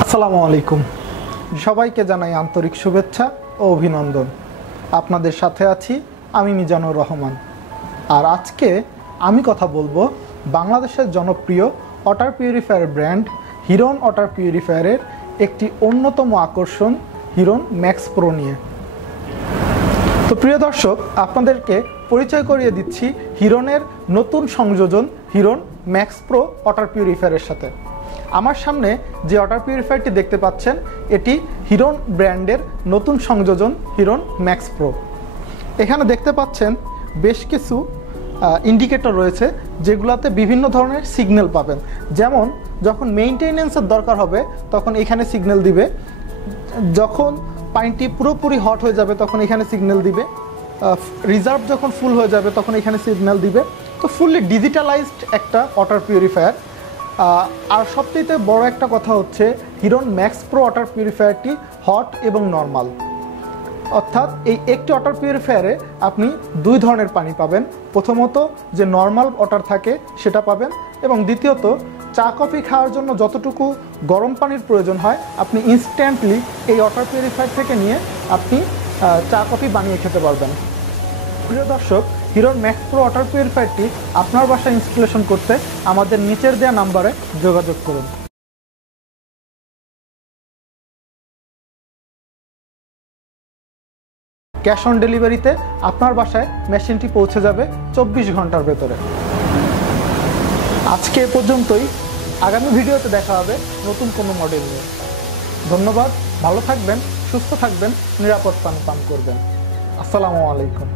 আসসালামু আলাইকুম। সবাইকে জানাই আন্তরিক শুভেচ্ছা ও অভিনন্দন। আপনাদের সাথে আছি আমি মিজানুর রহমান। আর আজকে আমি কথা বলবো বাংলাদেশের জনপ্রিয় ওয়াটার পিউরিফায়ার ব্র্যান্ড হিরন ওয়াটার পিউরিফায়ারের একটি অন্যতম আকর্ষণ হিরন ম্যাক্স প্রো নিয়ে। তো প্রিয় দর্শক, আপনাদেরকে পরিচয় করিয়ে দিচ্ছি হিরনের নতুন সংযোজন হিরন ম্যাক্স প্রো ওয়াটার পিউরিফায়ারের সাথে। আমার সামনে যে ওয়াটার পিউরিফায়ারটি দেখতে পাচ্ছেন এটি হিরন ব্র্যান্ডের নতুন সংযোজন হিরন ম্যাক্স প্রো। এখানে দেখতে পাচ্ছেন বেশ কিছু ইন্ডিকেটর রয়েছে যেগুলোতে বিভিন্ন ধরনের সিগন্যাল পাবেন। যেমন যখন মেইনটেনেন্সের দরকার হবে তখন এখানে সিগন্যাল দিবে, যখন পানিটি পুরোপুরি হট হয়ে যাবে তখন এখানে সিগন্যাল দিবে, রিজার্ভ যখন ফুল হয়ে যাবে তখন এখানে সিগন্যাল দিবে। তো ফুললি ডিজিটালাইজড একটা ওয়াটার পিউরিফায়ার। আর সবচেয়ে বড় একটা কথা হচ্ছে হিরন ম্যাক্স প্রো ওয়াটার পিউরিফায়ারটি হট এবং নর্মাল, অর্থাৎ এই একটি ওয়াটার পিউরিফায়ারে আপনি দুই ধরনের পানি পাবেন। প্রথমত যে নর্মাল ওয়াটার থাকে সেটা পাবেন, এবং দ্বিতীয়ত চা কফি খাওয়ার জন্য যতটুকু গরম পানির প্রয়োজন হয় আপনি ইনস্ট্যান্টলি এই ওয়াটার পিউরিফায়ার থেকে নিয়ে আপনি চা কফি বানিয়ে খেতে পারবেন। প্রিয় দর্শক, হিরন ম্যাক্স প্রো ওয়াটার পিউরিফায়ারটি আপনার বাসায় ইনস্টলেশন করতে আমাদের নিচের দেওয়া নাম্বারে যোগাযোগ করুন। ক্যাশ অন ডেলিভারিতে আপনার বাসায় মেশিনটি পৌঁছে যাবে 24 ঘন্টার ভেতরে। আজকে এ পর্যন্তই। আগামী ভিডিওতে দেখা হবে নতুন কোনো মডেল নিয়ে। ধন্যবাদ। ভালো থাকবেন, সুস্থ থাকবেন, নিরাপদ পানি পান করবেন। আসসালামু আলাইকুম।